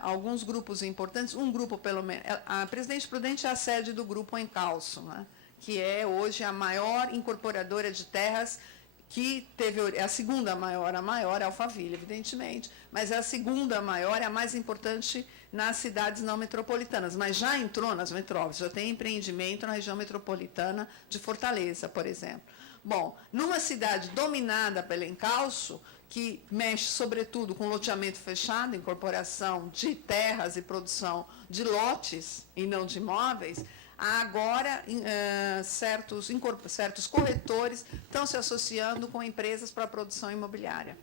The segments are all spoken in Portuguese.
alguns grupos importantes, um grupo pelo menos. A Presidente Prudente é a sede do grupo Encalço, né, que é hoje a maior incorporadora de terras, que teve é a segunda maior, a maior é Alphaville, evidentemente, mas é a segunda maior, é a mais importante nas cidades não metropolitanas, mas já entrou nas metrópoles, já tem empreendimento na região metropolitana de Fortaleza, por exemplo. Bom, numa cidade dominada pelo encalço, que mexe, sobretudo, com loteamento fechado, incorporação de terras e produção de lotes e não de imóveis, agora certos corretores estão se associando com empresas para a produção imobiliária.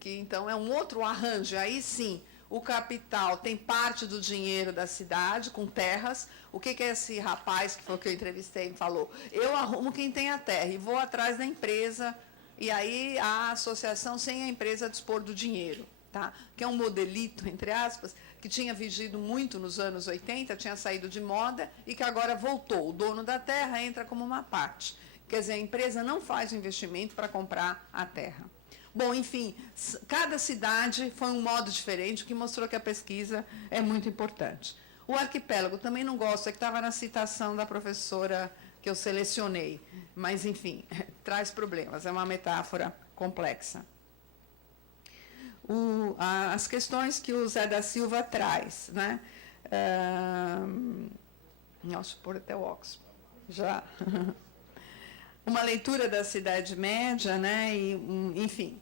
Que, então, é um outro arranjo. Aí, sim, o capital tem parte do dinheiro da cidade, com terras. O que é esse rapaz, que foi o que eu entrevistei, me falou? Eu arrumo quem tem a terra e vou atrás da empresa, e aí a associação sem a empresa dispor do dinheiro, tá? Que é um modelito, entre aspas, que tinha vigido muito nos anos 80, tinha saído de moda e que agora voltou. O dono da terra entra como uma parte. Quer dizer, a empresa não faz o investimento para comprar a terra. Bom, enfim, cada cidade foi um modo diferente, o que mostrou que a pesquisa é muito importante. O arquipélago também não gosto, é que estava na citação da professora que eu selecionei, mas, enfim, traz problemas, é uma metáfora complexa. As questões que o Zé da Silva traz, né? Nossa, por até o óculos. Já. Uma leitura da Cidade Média, né? E, enfim,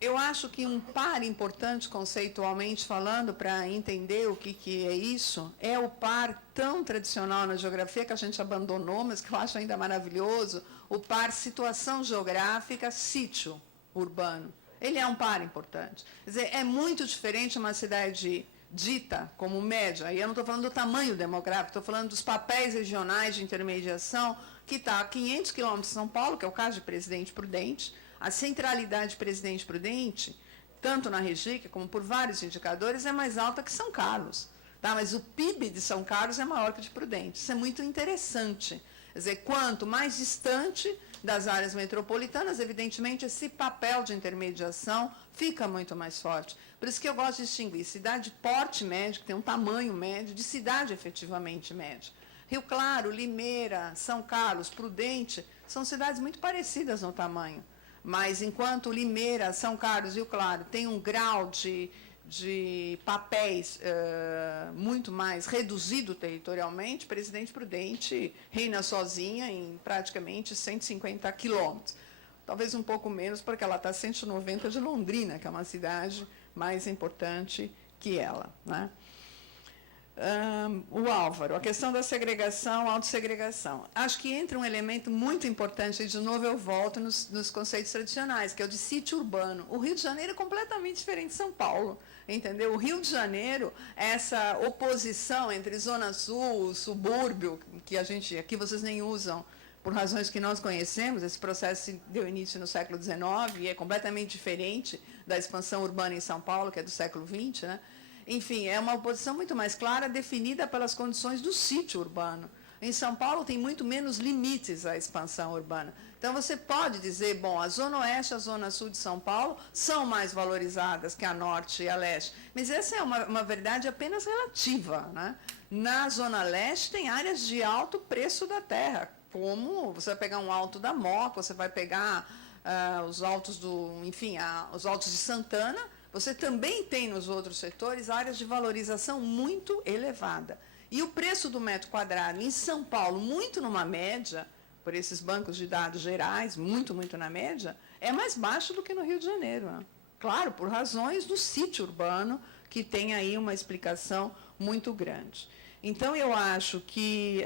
eu acho que um par importante, conceitualmente falando, para entender o que é isso, é o par tão tradicional na geografia, que a gente abandonou, mas que eu acho ainda maravilhoso, o par situação geográfica, sítio urbano. Ele é um par importante. Quer dizer, é muito diferente uma cidade dita como média, e eu não estou falando do tamanho demográfico, estou falando dos papéis regionais de intermediação, que está a 500 quilômetros de São Paulo, que é o caso de Presidente Prudente. A centralidade de Presidente Prudente, tanto na Regica como por vários indicadores, é mais alta que São Carlos. Tá? Mas o PIB de São Carlos é maior que o de Prudente. Isso é muito interessante. Quer dizer, quanto mais distante das áreas metropolitanas, evidentemente, esse papel de intermediação fica muito mais forte. Por isso que eu gosto de distinguir cidade de porte médio, que tem um tamanho médio, de cidade efetivamente média. Rio Claro, Limeira, São Carlos, Prudente, são cidades muito parecidas no tamanho. Mas, enquanto Limeira, São Carlos e Rio Claro têm um grau de papéis muito mais reduzido territorialmente, Presidente Prudente reina sozinha em praticamente 150 quilômetros. Talvez um pouco menos, porque ela está a 190 de Londrina, que é uma cidade mais importante que ela, né? O Álvaro, a questão da segregação, autossegregação. Acho que entra um elemento muito importante, e de novo eu volto nos conceitos tradicionais, que é o de sítio urbano. O Rio de Janeiro é completamente diferente de São Paulo, entendeu? O Rio de Janeiro, essa oposição entre Zona Sul, subúrbio, que aqui vocês nem usam, por razões que nós conhecemos, esse processo deu início no século XIX e é completamente diferente da expansão urbana em São Paulo, que é do século XX, né? Enfim, é uma oposição muito mais clara, definida pelas condições do sítio urbano. Em São Paulo tem muito menos limites à expansão urbana. Então, você pode dizer, bom, a Zona Oeste e a Zona Sul de São Paulo são mais valorizadas que a Norte e a Leste. Mas essa é uma verdade apenas relativa, né? Na Zona Leste tem áreas de alto preço da terra, como você vai pegar um alto da Moca, você vai pegar os altos os altos de Santana. Você também tem nos outros setores áreas de valorização muito elevada. E o preço do metro quadrado em São Paulo, muito numa média, por esses bancos de dados gerais, muito na média, é mais baixo do que no Rio de Janeiro. Né? Claro, por razões do sítio urbano, que tem aí uma explicação muito grande. Então, eu acho que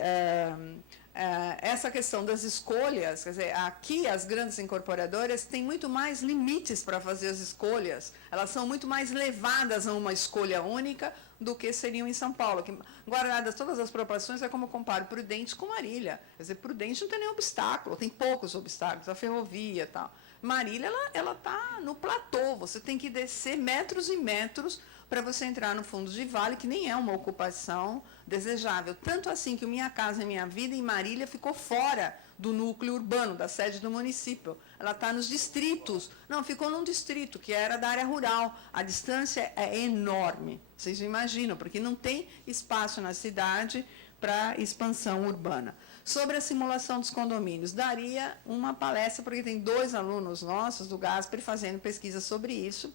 essa questão das escolhas, quer dizer, aqui as grandes incorporadoras têm muito mais limites para fazer as escolhas, elas são muito mais levadas a uma escolha única do que seriam em São Paulo. Que, guardadas todas as proporções, é como eu comparo Prudente com Marília. Quer dizer, Prudente não tem nenhum obstáculo, tem poucos obstáculos, a ferrovia e tal. Marília, ela está no platô, você tem que descer metros e metros para você entrar no fundo de vale, que nem é uma ocupação desejável. Tanto assim que o Minha Casa Minha Vida, em Marília, ficou fora do núcleo urbano, da sede do município. Ela está nos distritos. Não, ficou num distrito, que era da área rural. A distância é enorme, vocês imaginam, porque não tem espaço na cidade para expansão urbana. Sobre a simulação dos condomínios, daria uma palestra, porque tem 2 alunos nossos do GASPER fazendo pesquisa sobre isso,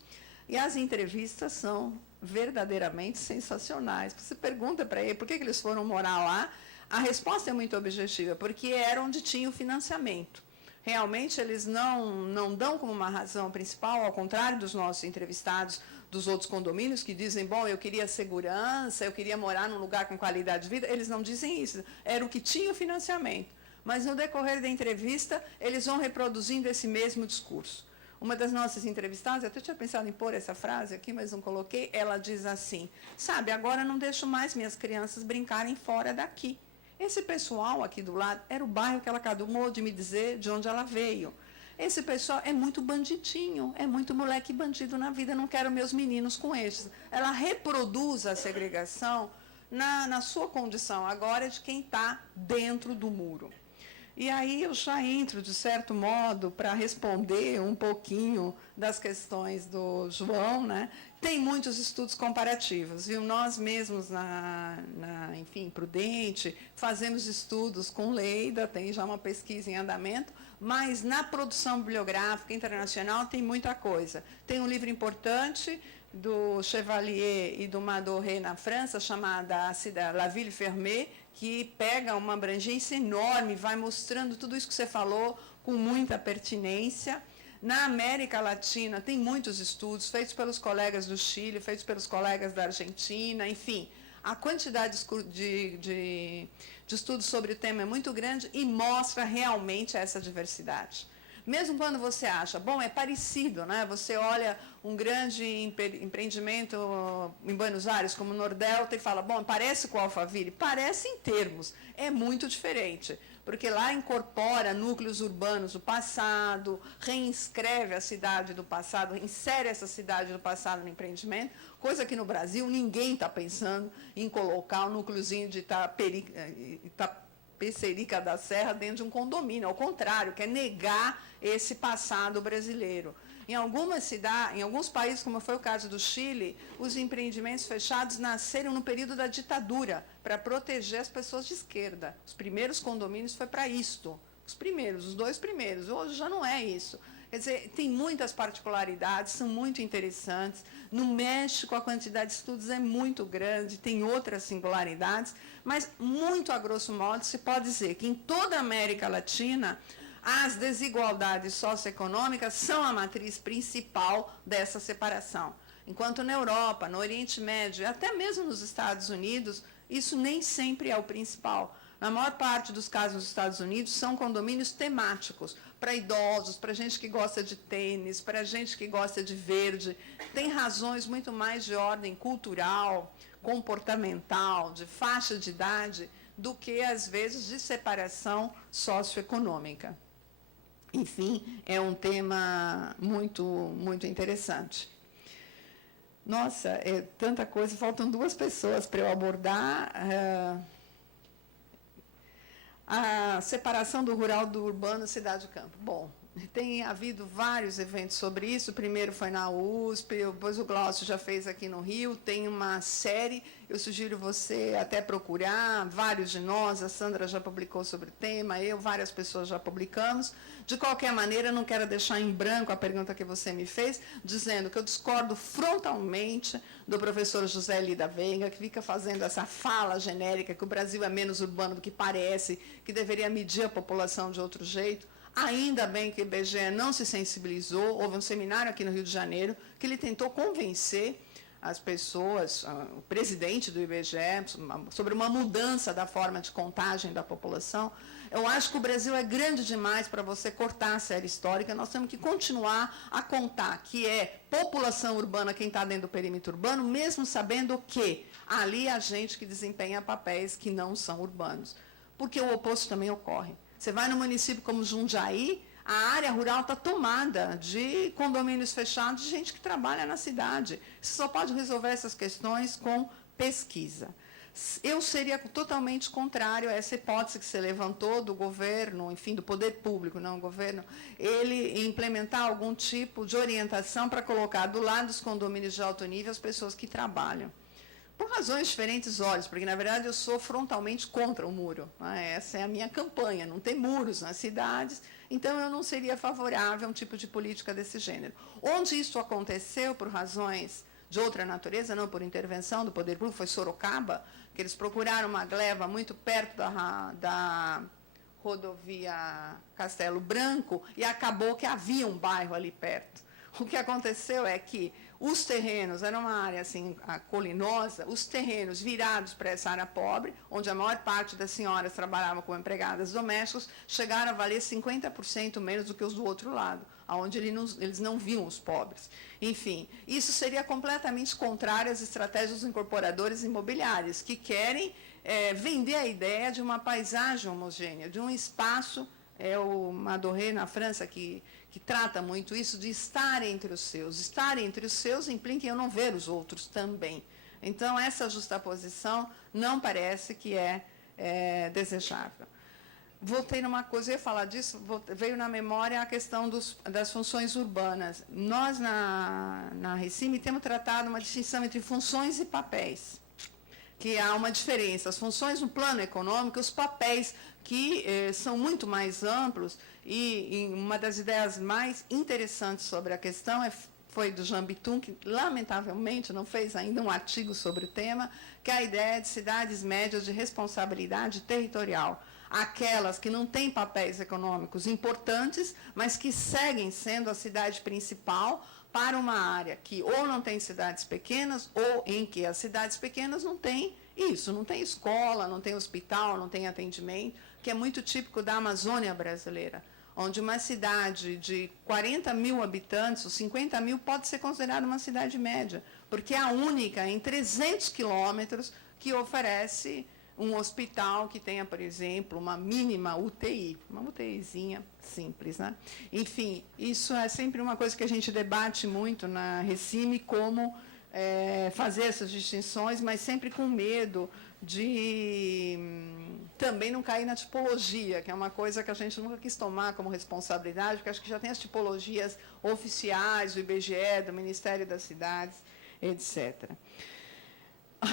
e as entrevistas são verdadeiramente sensacionais. Você pergunta para ele por que eles foram morar lá, a resposta é muito objetiva, porque era onde tinha o financiamento. Realmente, eles não dão como uma razão principal, ao contrário dos nossos entrevistados dos outros condomínios, que dizem, bom, eu queria segurança, eu queria morar num lugar com qualidade de vida. Eles não dizem isso, era o que tinha o financiamento. Mas, no decorrer da entrevista, eles vão reproduzindo esse mesmo discurso. Uma das nossas entrevistadas, eu até tinha pensado em pôr essa frase aqui, mas não coloquei, ela diz assim, sabe, agora não deixo mais minhas crianças brincarem fora daqui. Esse pessoal aqui do lado era o bairro que ela acabou de me dizer de onde ela veio. Esse pessoal é muito bandidinho, é muito moleque bandido na vida, não quero meus meninos com esses. Ela reproduz a segregação na sua condição agora de quem está dentro do muro. E aí eu já entro, de certo modo, para responder um pouquinho das questões do João, né? Tem muitos estudos comparativos, viu? Nós mesmos, enfim, Prudente, fazemos estudos com Leida, tem já uma pesquisa em andamento, mas na produção bibliográfica internacional tem muita coisa. Tem um livro importante do Chevalier e do Madoré na França, chamada La Ville Fermée, que pega uma abrangência enorme, vai mostrando tudo isso que você falou com muita pertinência. Na América Latina, tem muitos estudos feitos pelos colegas do Chile, feitos pelos colegas da Argentina, enfim. A quantidade de estudos sobre o tema é muito grande e mostra realmente essa diversidade. Mesmo quando você acha, bom, é parecido, né? Você olha um grande empreendimento em Buenos Aires, como o Nordelta, e fala, bom, parece com o Alphaville? Parece em termos, é muito diferente, porque lá incorpora núcleos urbanos do passado, reinscreve a cidade do passado, insere essa cidade do passado no empreendimento, coisa que no Brasil ninguém está pensando em colocar o núcleozinho de Itapecerica da Serra dentro de um condomínio, ao contrário, quer negar esse passado brasileiro. Em alguns países, como foi o caso do Chile, os empreendimentos fechados nasceram no período da ditadura, para proteger as pessoas de esquerda. Os primeiros condomínios foi para isto. Os 2 primeiros. Hoje já não é isso. Quer dizer, tem muitas particularidades, são muito interessantes. No México, a quantidade de estudos é muito grande, tem outras singularidades, mas, muito a grosso modo, se pode dizer que em toda a América Latina, as desigualdades socioeconômicas são a matriz principal dessa separação. Enquanto na Europa, no Oriente Médio, até mesmo nos Estados Unidos, isso nem sempre é o principal. Na maior parte dos casos nos Estados Unidos, são condomínios temáticos, para idosos, para gente que gosta de tênis, para gente que gosta de verde. Tem razões muito mais de ordem cultural, comportamental, de faixa de idade, do que, às vezes, de separação socioeconômica. Enfim, é um tema muito, muito interessante. Nossa, é tanta coisa, faltam 2 pessoas para eu abordar. A separação do rural do urbano, cidade e campo. Bom, tem havido vários eventos sobre isso. O primeiro foi na USP, depois o Glaucio já fez aqui no Rio. Tem uma série, eu sugiro você até procurar, vários de nós, a Sandra já publicou sobre o tema, várias pessoas já publicamos. De qualquer maneira, não quero deixar em branco a pergunta que você me fez, dizendo que eu discordo frontalmente do professor José Lida Veiga, que fica fazendo essa fala genérica que o Brasil é menos urbano do que parece, que deveria medir a população de outro jeito. Ainda bem que o IBGE não se sensibilizou. Houve um seminário aqui no Rio de Janeiro que ele tentou convencer as pessoas, o presidente do IBGE, sobre uma mudança da forma de contagem da população. Eu acho que o Brasil é grande demais para você cortar a série histórica. Nós temos que continuar a contar que é população urbana quem está dentro do perímetro urbano, mesmo sabendo que ali há gente que desempenha papéis que não são urbanos. Porque o oposto também ocorre. Você vai no município como Jundiaí, A área rural está tomada de condomínios fechados de gente que trabalha na cidade. Você só pode resolver essas questões com pesquisa. Eu seria totalmente contrário a essa hipótese que você levantou do governo, enfim, do poder público, não o governo, ele implementar algum tipo de orientação para colocar do lado dos condomínios de alto nível as pessoas que trabalham. Por razões diferentes, olhos, porque, na verdade, eu sou frontalmente contra o muro. Essa é a minha campanha, não tem muros nas cidades, então eu não seria favorável a um tipo de política desse gênero. Onde isso aconteceu por razões de outra natureza, não por intervenção do poder público, foi Sorocaba, que eles procuraram uma gleba muito perto da rodovia Castelo Branco e acabou que havia um bairro ali perto. O que aconteceu é que os terrenos, era uma área assim, colinosa, os terrenos virados para essa área pobre, onde a maior parte das senhoras trabalhavam como empregadas domésticas, chegaram a valer 50% menos do que os do outro lado, onde eles não viam os pobres. Enfim, isso seria completamente contrário às estratégias dos incorporadores imobiliários, que querem vender a ideia de uma paisagem homogênea, de um espaço, o Madoré, na França, que trata muito isso, de estar entre os seus. Estar entre os seus implica em eu não ver os outros também. Então, essa justaposição não parece que é desejável. Voltei numa coisa, eu ia falar disso, veio na memória a questão das funções urbanas. Nós, na Recime, temos tratado uma distinção entre funções e papéis, que há uma diferença. As funções no plano econômico, os papéis que são muito mais amplos, e uma das ideias mais interessantes sobre a questão foi do Jean Bitum, que lamentavelmente não fez ainda um artigo sobre o tema, que é a ideia de cidades médias de responsabilidade territorial. Aquelas que não têm papéis econômicos importantes, mas que seguem sendo a cidade principal para uma área que ou não tem cidades pequenas, ou em que as cidades pequenas não têm isso, não tem escola, não tem hospital, não tem atendimento, que é muito típico da Amazônia brasileira, onde uma cidade de 40 mil habitantes, ou 50 mil, pode ser considerada uma cidade média, porque é a única em 300 quilômetros que oferece um hospital que tenha, por exemplo, uma mínima UTI, uma UTIzinha simples, né? Enfim, isso é sempre uma coisa que a gente debate muito na Recime, como fazer essas distinções, mas sempre com medo de também não cair na tipologia, que é uma coisa que a gente nunca quis tomar como responsabilidade, porque acho que já tem as tipologias oficiais do IBGE, do Ministério das Cidades, etc.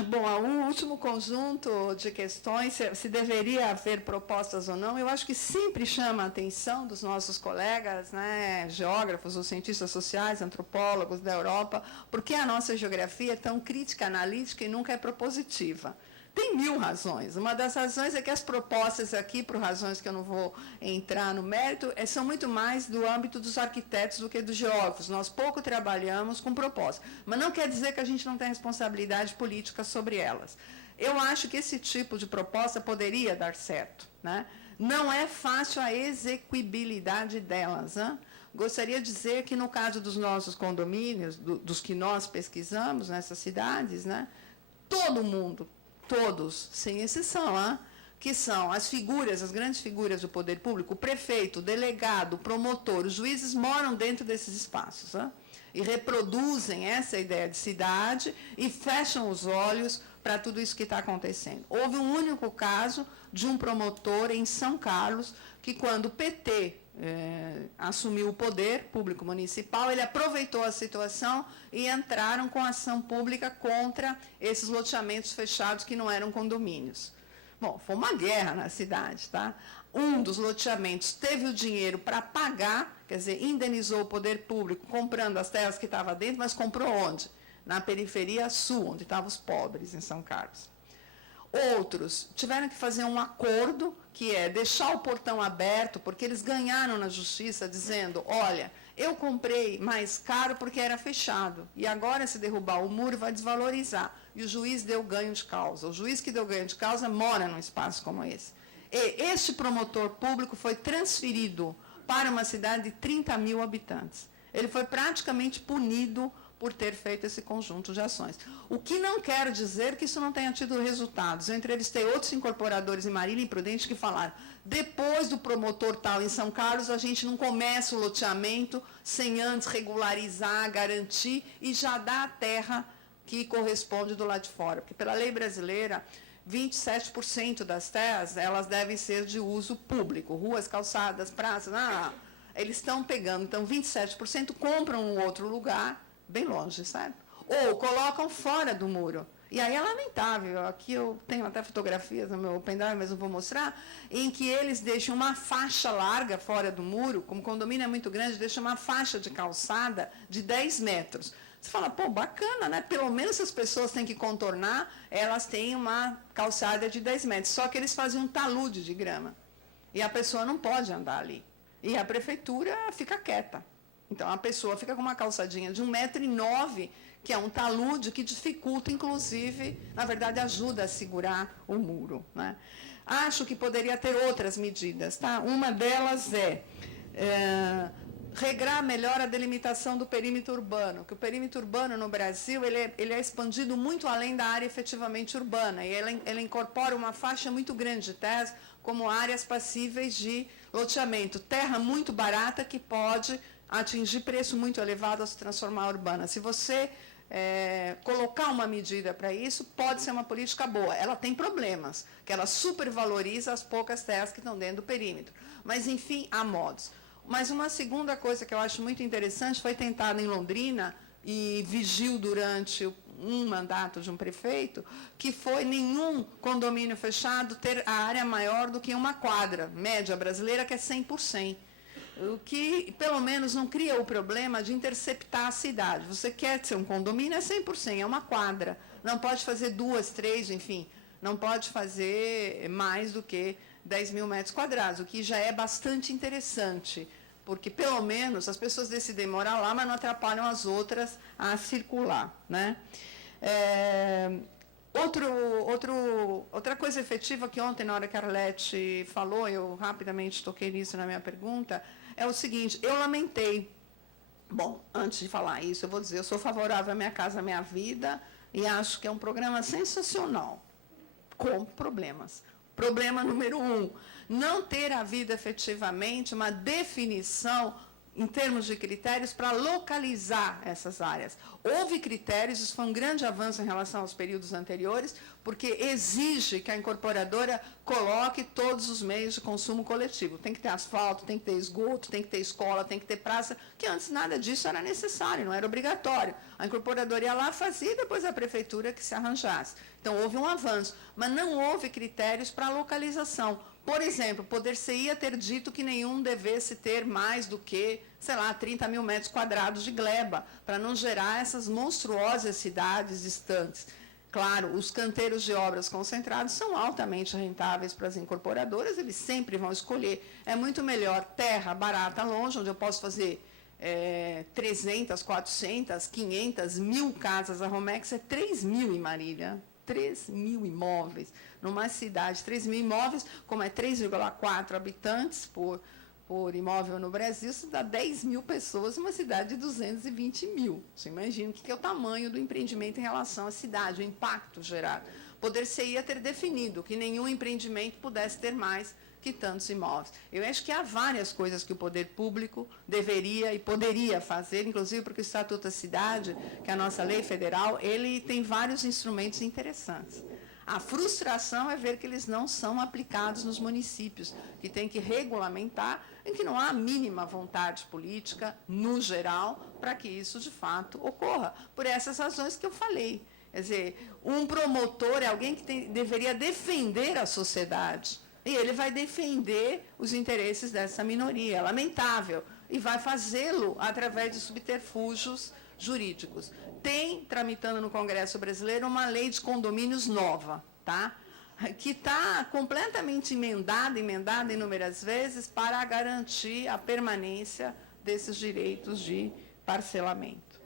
Bom, o último conjunto de questões, se deveria haver propostas ou não, eu acho que sempre chama a atenção dos nossos colegas, né, geógrafos ou cientistas sociais, antropólogos da Europa, porque a nossa geografia é tão crítica, analítica e nunca é propositiva. Tem 1000 razões. Uma das razões é que as propostas aqui, por razões que eu não vou entrar no mérito, são muito mais do âmbito dos arquitetos do que dos geógrafos. Nós pouco trabalhamos com propostas. Mas não quer dizer que a gente não tem responsabilidade política sobre elas. Eu acho que esse tipo de proposta poderia dar certo, né? Não é fácil a execuibilidade delas, né? Gostaria de dizer que, no caso dos nossos condomínios, dos que nós pesquisamos nessas cidades, né, todo mundo, todos, sem exceção, que são as figuras, as grandes figuras do poder público, o prefeito, o delegado, o promotor, os juízes moram dentro desses espaços, e reproduzem essa ideia de cidade e fecham os olhos para tudo isso que está acontecendo. Houve um único caso de um promotor em São Carlos, que quando o PT assumiu o poder público municipal, ele aproveitou a situação e entraram com ação pública contra esses loteamentos fechados que não eram condomínios. Bom, foi uma guerra na cidade, tá? Um dos loteamentos teve o dinheiro para pagar, quer dizer, indenizou o poder público comprando as terras que estavam dentro, mas comprou onde? Na periferia sul, onde estavam os pobres, em São Carlos. Outros tiveram que fazer um acordo, que é deixar o portão aberto, porque eles ganharam na justiça, dizendo, olha, eu comprei mais caro porque era fechado, e agora, se derrubar o muro, vai desvalorizar. E o juiz deu ganho de causa. O juiz que deu ganho de causa mora num espaço como esse. E este promotor público foi transferido para uma cidade de 30 mil habitantes. Ele foi praticamente punido por ter feito esse conjunto de ações. O que não quer dizer que isso não tenha tido resultados. Eu entrevistei outros incorporadores em Marília e Prudente que falaram, depois do promotor tal em São Carlos, a gente não começa o loteamento sem antes regularizar, garantir e já dar a terra que corresponde do lado de fora. Porque pela lei brasileira, 27% das terras, elas devem ser de uso público, ruas, calçadas, praças, eles estão pegando, então 27% compram um outro lugar, bem longe, sabe? Ou colocam fora do muro. E aí é lamentável, aqui eu tenho até fotografias no meu pendrive, mas não vou mostrar, em que eles deixam uma faixa larga fora do muro, como o condomínio é muito grande, deixam uma faixa de calçada de 10 metros. Você fala, pô, bacana, né? Pelo menos se as pessoas têm que contornar, elas têm uma calçada de 10 metros. Só que eles fazem um talude de grama. E a pessoa não pode andar ali. E a prefeitura fica quieta. Então, a pessoa fica com uma calçadinha de 1,9 m, que é um talude que dificulta, inclusive, na verdade, ajuda a segurar o muro, né? Acho que poderia ter outras medidas, tá? Uma delas é regrar melhor a delimitação do perímetro urbano, que o perímetro urbano no Brasil ele é expandido muito além da área efetivamente urbana, e ele incorpora uma faixa muito grande de terras como áreas passíveis de loteamento, terra muito barata que pode atingir preço muito elevado ao se transformar urbana. Se você colocar uma medida para isso, pode ser uma política boa. Ela tem problemas, que ela supervaloriza as poucas terras que estão dentro do perímetro. Mas, enfim, há modos. Mas uma segunda coisa que eu acho muito interessante foi tentada em Londrina e vigiu durante um mandato de um prefeito, que foi nenhum condomínio fechado ter a área maior do que uma quadra média brasileira, que é 100%. O que, pelo menos, não cria o problema de interceptar a cidade. Você quer ser um condomínio, é 100%, é uma quadra. Não pode fazer 2, 3, enfim, não pode fazer mais do que 10 mil metros quadrados, o que já é bastante interessante, porque, pelo menos, as pessoas decidem morar lá, mas não atrapalham as outras a circular, né? Outra coisa efetiva que ontem, na hora que a Arlete falou, eu rapidamente toquei nisso na minha pergunta, é o seguinte, eu lamentei. Bom, antes de falar isso, eu vou dizer, eu sou favorável à Minha Casa Minha Vida e acho que é um programa sensacional, com problemas. Problema número 1, não ter havido efetivamente uma definição em termos de critérios para localizar essas áreas. Houve critérios, isso foi um grande avanço em relação aos períodos anteriores, porque exige que a incorporadora coloque todos os meios de consumo coletivo. Tem que ter asfalto, tem que ter esgoto, tem que ter escola, tem que ter praça, que antes nada disso era necessário, não era obrigatório. A incorporadora ia lá, fazia, e depois a prefeitura que se arranjasse. Então, houve um avanço, mas não houve critérios para localização. Por exemplo, poder-se-ia ter dito que nenhum devesse ter mais do que, sei lá, 30 mil metros quadrados de gleba, para não gerar essas monstruosas cidades distantes. Claro, os canteiros de obras concentrados são altamente rentáveis para as incorporadoras, eles sempre vão escolher. É muito melhor terra barata longe, onde eu posso fazer 300, 400, 500, 1.000 casas. A Romex é 3 mil em Marília. 3 mil imóveis. Numa cidade, 3 mil imóveis, como é 3,4 habitantes por imóvel no Brasil, isso dá 10 mil pessoas numa cidade de 220 mil. Você imagina o que é o tamanho do empreendimento em relação à cidade, o impacto gerado. Poder-se-ia ter definido que nenhum empreendimento pudesse ter mais que tantos imóveis. Eu acho que há várias coisas que o poder público deveria e poderia fazer, inclusive porque o Estatuto da Cidade, que é a nossa lei federal, ele tem vários instrumentos interessantes. A frustração é ver que eles não são aplicados nos municípios, que tem que regulamentar, em que não há a mínima vontade política, no geral, para que isso, de fato, ocorra, por essas razões que eu falei. Quer dizer, um promotor é alguém que deveria defender a sociedade, e ele vai defender os interesses dessa minoria, é lamentável, e vai fazê-lo através de subterfúgios jurídicos. Tem, tramitando no Congresso Brasileiro, uma lei de condomínios nova, tá? Que está completamente emendada inúmeras vezes para garantir a permanência desses direitos de parcelamento.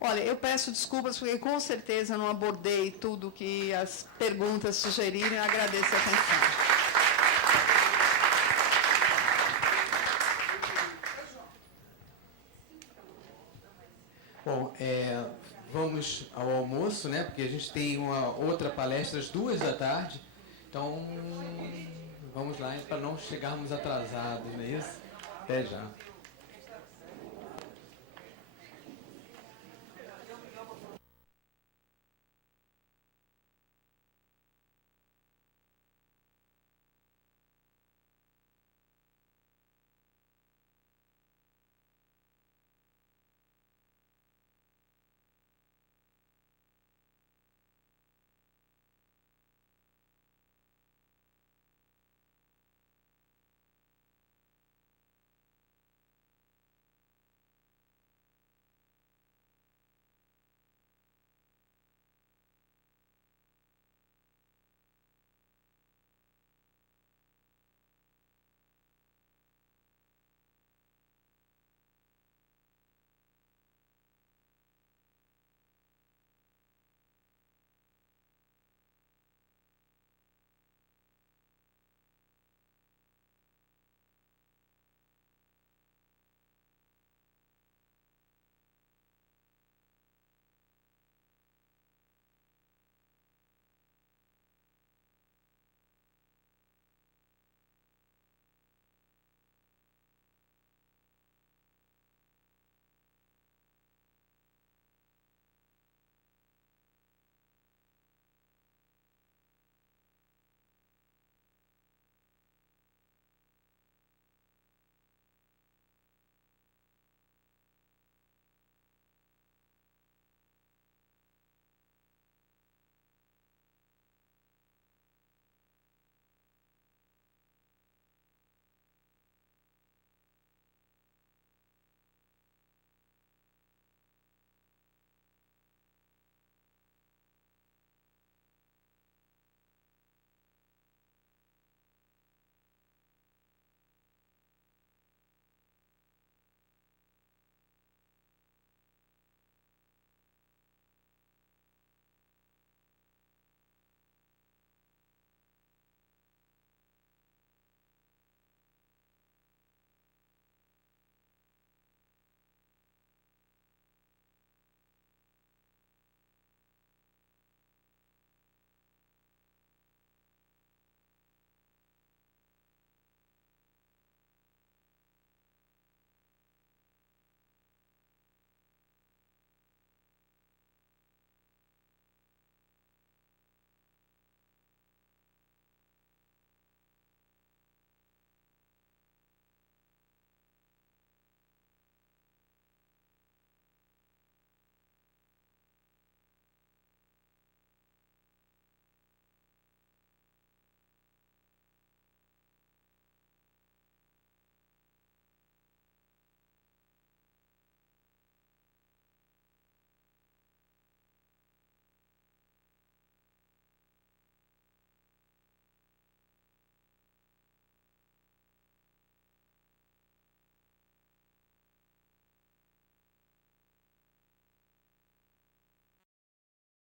Olha, eu peço desculpas porque com certeza não abordei tudo que as perguntas sugeriram e agradeço a atenção. Bom, vamos ao almoço, né? Porque a gente tem uma outra palestra às 14h. Então, vamos lá para não chegarmos atrasados, não é isso? Até já.